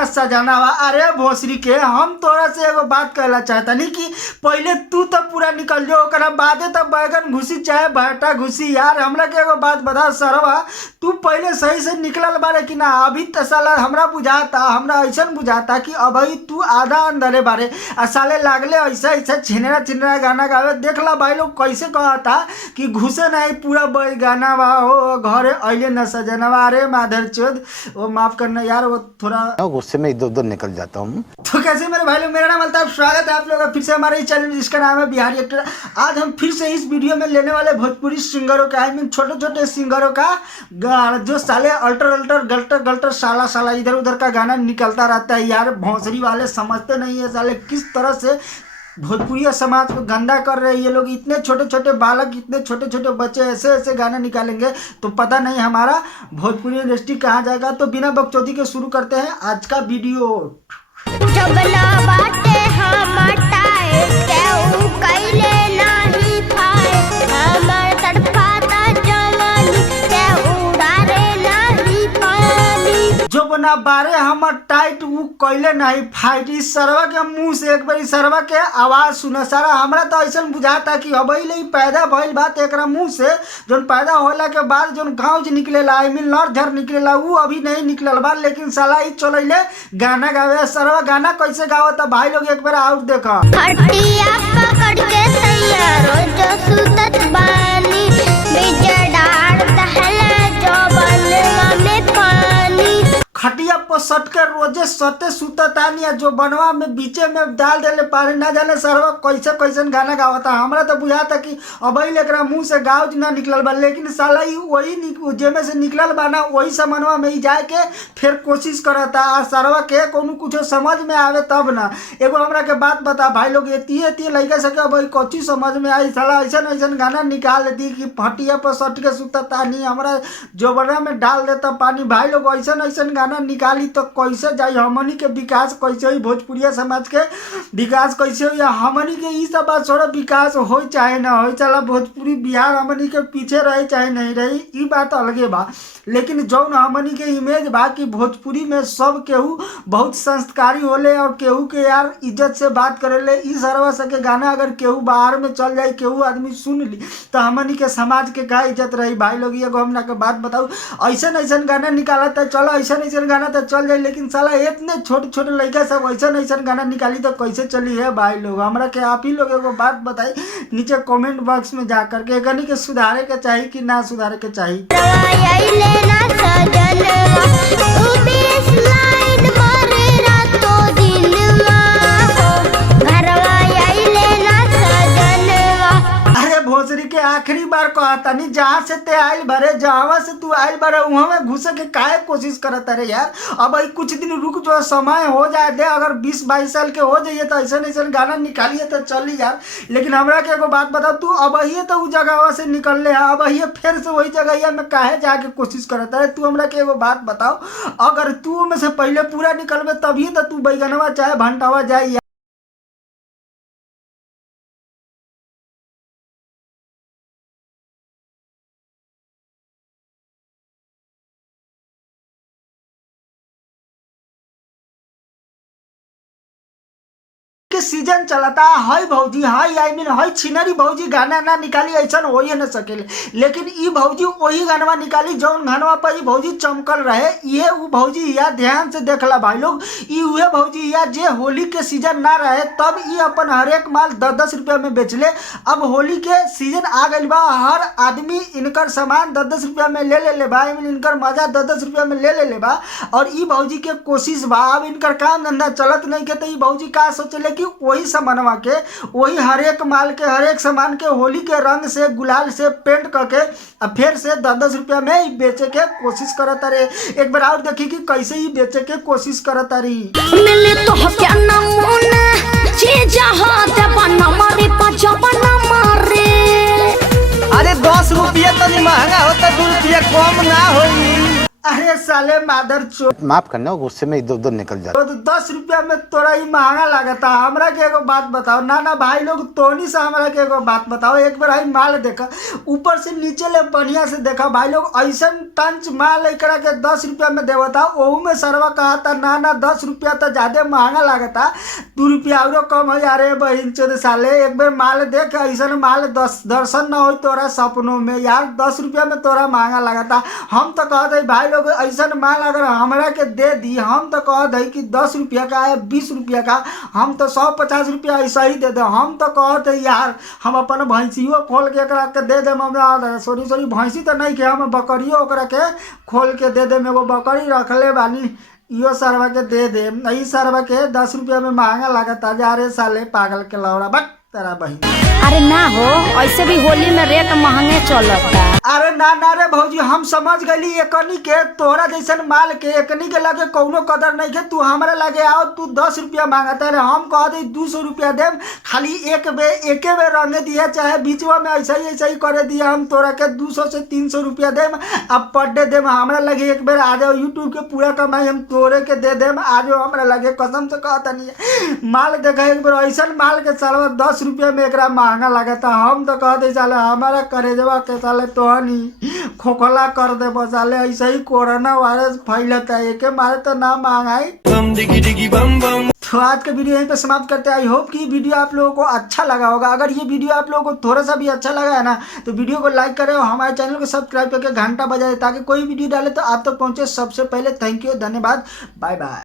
ना सजनावा। अरे भोसरी के हम तोरा से एगो बात कहला चाहता नहीं कि पहले तू तो पूरा निकल जो, ओकरा बादे तब बैगन घुसी चाहे भाटा घुसी। यार हमरा के एगो बात बता सरवा, तू पहले सही से निकलल बारे कि ना? अभी तो साला हमरा बुझाता, हमरा ऐसा बुझाता कि अभी तू आधा अंदरे बारे आ साले लागले ऐसा ऐसा छिनरा छिनरा गाना गावे। देख ला भाई लोग कैसे कहता कि घुसे नहीं पूरा गाना बा हो घरे अले न सजनवा। अरे माधर चोद, वो माफ करना यार, वो थोड़ा गुस्से में इधर उधर निकल जाता हूँ। तो कैसे मेरे भाई लोग, मेरा नाम अल्ताफ, स्वागत है आप लोगों का फिर से हमारे इस चैनल जिसका नाम है बिहारी एक्टर। आज हम फिर से इस वीडियो में लेने वाले भोजपुरी सिंगरों का, आई मीन छोटे छोटे सिंगरों का जो साले अल्टर अल्टर गल्टर गल्टर साला साला इधर उधर का गाना निकलता रहता है। यार भोंसरी वाले समझते नहीं है साले किस तरह से भोजपुरी समाज को गंदा कर रहे हैं ये लोग। इतने छोटे छोटे बालक, इतने छोटे छोटे बच्चे ऐसे ऐसे गाने निकालेंगे तो पता नहीं हमारा भोजपुरी इंडस्ट्री कहाँ जाएगा। तो बिना बकचोदी के शुरू करते हैं आज का वीडियो। जब ना बाटे हम हटाए केहू कइले नाही पाए, हमर तड़पाता जवानी केहू डारे नाही पानी। जो ना बारे हमर टाइट वो कैले नहीं फाइट। इस सरवा के मुंह से एक बार सरवा के आवाज सुना सारा, हमरा तो ऐसा बुझाता कि अबही ले पैदा भइल बात एकरा मुंह से। जो पैदा होला के बाद जो गाँव निकलेला, आई मीन लड़ झर निकलेला, वो अभी नहीं निकलल बा। लेकिन साला ही चलैले गाना गावे। सरवा गाना कैसे गावता भाई लोग एक बार आउट देखा। खटिया पकड़ के सैया रोज सुतत बानी, बिजडार दहला जो बनवा में पानी। खटिया पर सट के रोजे सटे सुततानी, जो बनवा में बीचे में डाल देले पानी। ना जाने सरवा कैसे कैसे गाना गावता। हमरा तो बुझाता कि अबही लेकरा मुंह से गाँव ना निकलल बा। लेकिन साला ही वही जेमे से निकलल बा ना, वही समनवा में ही जाए के फिर कोशिश करता। आ सरवा के कोनो कुछ समझ में आवे तब ना। एगो हमरा के बात बता भाई लोग, एती लड़का सके अबही कच्ची समझ में आई। साला ऐसा ऐसा गाना निकाल दी कि खटिया पर सट के सुततानी, हमरा जोबरा में डाल देता पानी। भाई लोग ऐसा ऐसा गाना निकाली तो कैसे जाई? हमनी के विकास कैसे हुई? भोजपुरिया समाज के विकास कैसे हुई? हमनी के ई सब बात छोड़ा, विकास हो चाहे ना हो, चला भोजपुरी बिहार हमनी के पीछे रहे चाहे नहीं रही, ई बात अलगे बा। लेकिन जौन हमनी के इमेज बा कि भोजपुरी में सब केहू बहुत संस्कारी होले और केहू के यार इज्जत से बात करेले। ई सरवा सके गाना अगर केहू बाहर में चल जाए, केहू आदमी सुन ली तो हमनी के समाज के का इज्जत रही? भाई लोग एगो हमरा के बात बताऊ, ऐसा ऐसा गाना निकाला तो चलो, ऐसा ऐसा गाना तो चल जाए। लेकिन साला इतने छोटे छोटे लड़का सब ऐसा ऐसा गाना निकाली तो कैसे चली है? भाई लोग हमरा के आप ही लोग एगो बात बताई नीचे कमेंट बॉक्स में जा करके, एकनी के सुधारे के चाहिए कि ना सुधारे के चाहिए। भोसरी के आखिरी बार कहता नहीं, जहाँ से ते आयल भरे, जहाँ से तू आयल भरे वहाँ में घुसे के काहे कोशिश करता रे यार। अब भाई कुछ दिन रुक, जो समय हो जाए दे, अगर 20-22 साल के हो जाइए तो ऐसा ऐसा गाना निकालिए तो चली यार। लेकिन हमरा के एगो बात बता, तू अब ही तो उस जगह से निकल ले, अब ही फिर से वही जगह में काहे जाके कोशिश करता है? तू हमरा के एगो बात बताओ, अगर तू में से पहले पूरा निकलबे तभी तो तू बैगनवा चाहे भंटावा जाए। के सीजन चलता है भौजी, हाई आई मीन हाई छिनरी भौजी गाना ना निकाली ऐसा हो ही न सकेले। लेकिन ई भौजी वही गानवा निकाली जौन गानवा पर ई भौजी चमकल रहे। ये वो भौजी या ध्यान से देखला भाई लोग, ई उहे भौजी या जे होली के सीजन ना रहे तब ई अपन हर एक माल 10-10 रुपया में बेचले। अब होली के सीजन आ गई बा, हर आदमी इनकर सामान 10-10 रुपया में ले बा, आई मीन इनकर मजा 10-10 रुपया में ले बा। और ई भौजी के कोशिश बा, अब इनकर काम धंधा चलत नहीं के, तो ई भौजी का सोचले कि वही सामानवा के, वही हर एक माल के, हर एक सामान के होली के रंग से गुलाल से पेंट करके फिर से 10-10 रुपया में ही बेचे के कोशिश करता रे। एक बार और देखी कि कैसे ही बेचे के कोशिश करता रही। मिले तो क्या नमूना चीज हाथ बना मारे पाछा बना मारे। अरे 10 रुपया तो महंगा होता, 2 रुपया कम ना होई। अरे साले मादर चो माफ करना, गुस्से में इधर उधर निकल जाता। तो 10 रुपया में तोरा ही महंगा लागता। हमरा के एगो बात बताओ ना भाई लोग, तोनी से हमरा के एगो बात बताओ। एक बार आई माल देखा, ऊपर से नीचे ले बढ़िया से देखा भाई लोग, ऐसा टंच माल एकरा के 10 रुपया में देवता। ओहू में सरवा कहा था ना 10 रुपया तो ज्यादा महंगा लागता, 2 रुपया और कम है। अरे बहन चोद साले, एक बार माल देख, ऐसा माल दर्शन न हो तोरा सपनों में यार। 10 रुपया में तोरा महंगा लागता। हम तो कहते भाई लोग ऐसा माल अगर हमरा के दे दी, हम तो कहते हैं कि 10 रुपया का है 20 रुपया का, हम तो 150 रुपया ऐसा ही दे दे। हम तो कहते यार हम अपन भैंसियों खोल के एकरा के दे दे। हमरा सॉरी भैंसी तो नहीं के, हम बकरियों ओकरा के खोल के दे दे। एगो बकरी रखले बानी, इहो सरवा के दे दे। ई सरवा के 10 रुपया में महंगा लागता। जा रे साले पागल के लौड़ा, बक तेरा बहन। अरे ना हो, ऐसे भी होली में रेट महंगे चलता। अरे ना रे भौजी, हम समझ गई एकनी के, तोरा जैसन माल के एकनी के लगे कौनो कदर नहीं के। तू हमारे लगे आओ, तू 10 रुपया मांगता है, हम कह दे 200 रुपया देम। खाली एके बेर रंगे दिया, चाहे बीचवा में ऐसा ही करे दिया। हम तोरा के 200 से 300 रुपया देम, अब पर डे देम। हमरा लगे एक बेर आ जाओ, यूट्यूब के पूरा कमाई हम तोरे के दे देम। आ जाओ हमरा लगे, कसम से कहता नहीं। माल देखा एक बार, ऐसा माल के साला 10 रुपया में एकरा महंगा लगता। हम तो कहते साले हमारा करेजवा के साले तोहनी खोखला कर दे साले। ऐसे ही कोरोना वायरस फैलता है, एक मारे तो ना महंगाई। तो आज का वीडियो यहीं पे समाप्त करते हैं। आई होप कि वीडियो आप लोगों को अच्छा लगा होगा। अगर ये वीडियो आप लोगों को थोड़ा सा भी अच्छा लगा है ना, तो वीडियो को लाइक करें और हमारे चैनल को सब्सक्राइब करके घंटा बजाए, ताकि कोई वीडियो डाले तो आप तक पहुंचे सबसे पहले। थैंक यू, धन्यवाद, बाय बाय।